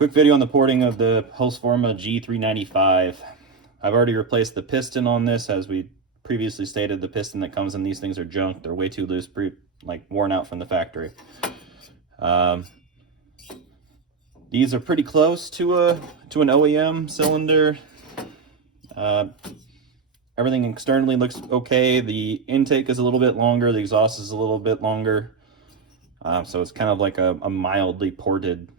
Quick video on the porting of the Holzfforma G395. I've already replaced the piston on this. As we previously stated, the piston that comes in these things are junk. They're way too loose, worn out from the factory. These are pretty close to an OEM cylinder. Everything externally looks okay. The intake is a little bit longer. The exhaust is a little bit longer. So it's kind of like a mildly ported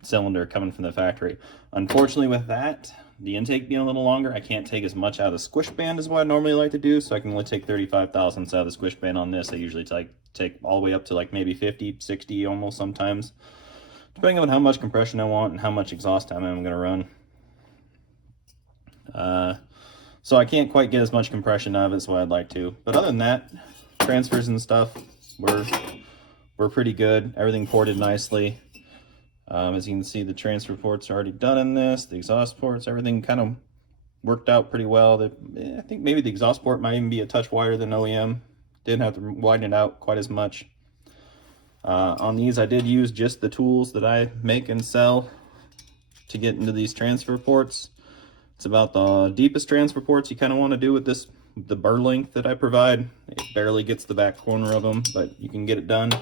cylinder coming from the factory. Unfortunately, with that, the intake being a little longer, I can't take as much out of the squish band as what I normally like to do, so I can only take 35 thousandths out of the squish band on this. I usually take all the way up to like maybe 50, 60 almost sometimes, depending on how much compression I want and how much exhaust time I'm going to run. So I can't quite get as much compression out of it as what I'd like to. But other than that, transfers and stuff were pretty good. Everything ported nicely. As you can see, the transfer ports are already done in this. The exhaust ports, everything kind of worked out pretty well. I think maybe the exhaust port might even be a touch wider than OEM. Didn't have to widen it out quite as much. On these, I did use just the tools that I make and sell to get into these transfer ports. It's about the deepest transfer ports you kind of want to do with this, the burr length that I provide. It barely gets the back corner of them, but you can get it done.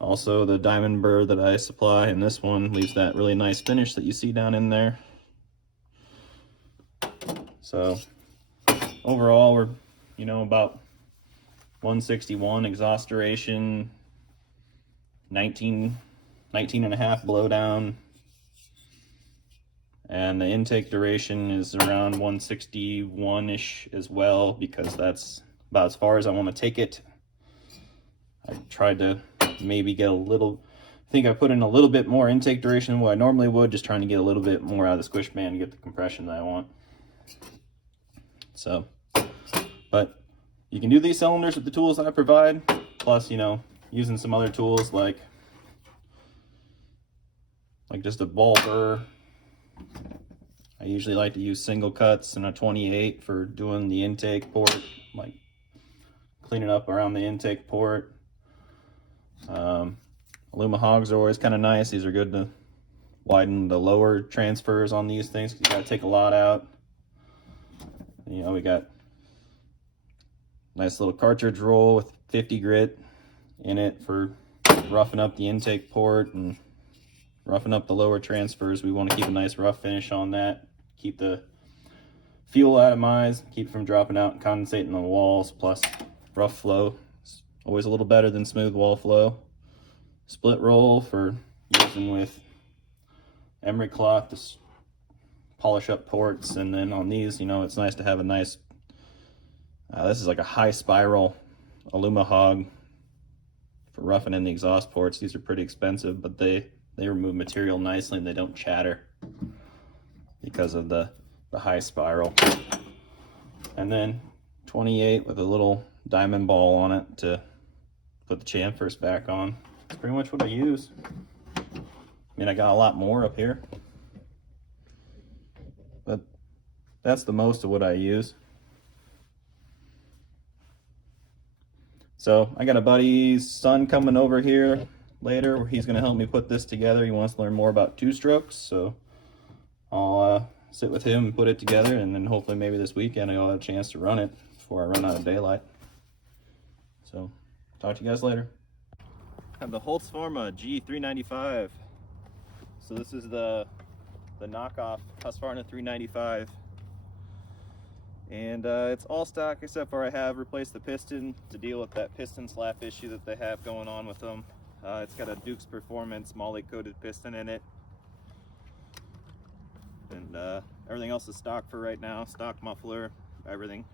Also, the diamond burr that I supply in this one leaves that really nice finish that you see down in there. So overall, we're about 161 exhaust duration, 19 and a half blowdown, and the intake duration is around 161-ish as well, because that's about as far as I want to take it. I tried to maybe get a little, I think I put in a little bit more intake duration than what I normally would, just trying to get a little bit more out of the squish band to get the compression that I want. So, but you can do these cylinders with the tools that I provide, plus, using some other tools like just a ball burr. I usually like to use single cuts and a 28 for doing the intake port, like cleaning up around the intake port. Aluma hogs are always kind of nice. These are good to widen the lower transfers on these things, because you got to take a lot out. We got nice little cartridge roll with 50 grit in it for roughing up the intake port and roughing up the lower transfers. We want to keep a nice rough finish on that, keep the fuel atomized, keep it from dropping out and condensating on the walls. Plus, rough flow is always a little better than smooth wall flow. Split roll for using with emery cloth to polish up ports. And then on these, it's nice to have a nice, this is like a high spiral Aluma hog for roughing in the exhaust ports. These are pretty expensive, but they remove material nicely and they don't chatter because of the high spiral. And then 28 with a little diamond ball on it to put the chamfers back on. That's pretty much what I use. I got a lot more up here, but that's the most of what I use. So I got a buddy's son coming over here later where he's going to help me put this together. He wants to learn more about two strokes, so I'll sit with him and put it together, and then hopefully maybe this weekend I'll have a chance to run it before I run out of daylight. So talk to you guys later. I have the Holzfforma G395. So this is the knockoff Husqvarna 395, and it's all stock except for I have replaced the piston to deal with that piston slap issue that they have going on with them. It's got a Duke's Performance moly coated piston in it, and everything else is stock for right now. Stock muffler, everything.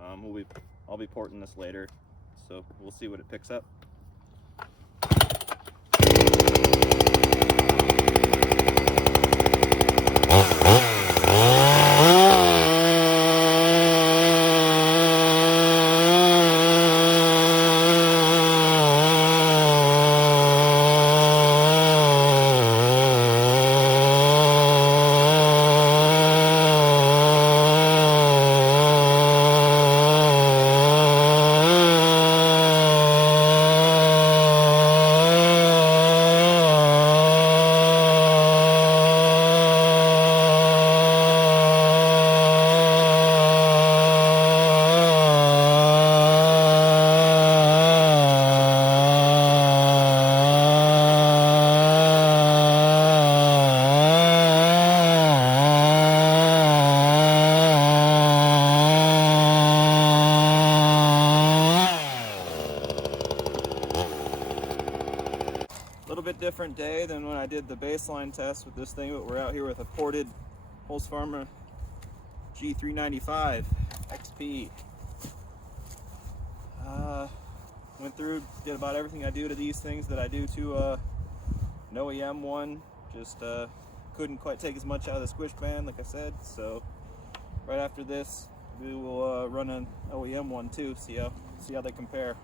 I'll be porting this later, so we'll see what it picks up. little bit different day than when I did the baseline test with this thing, but we're out here with a ported Holzfforma G395 XP. Went through, did about everything I do to these things that I do to an OEM one. Just couldn't quite take as much out of the squish band, like I said. So right after this, we will run an OEM one too. See how they compare.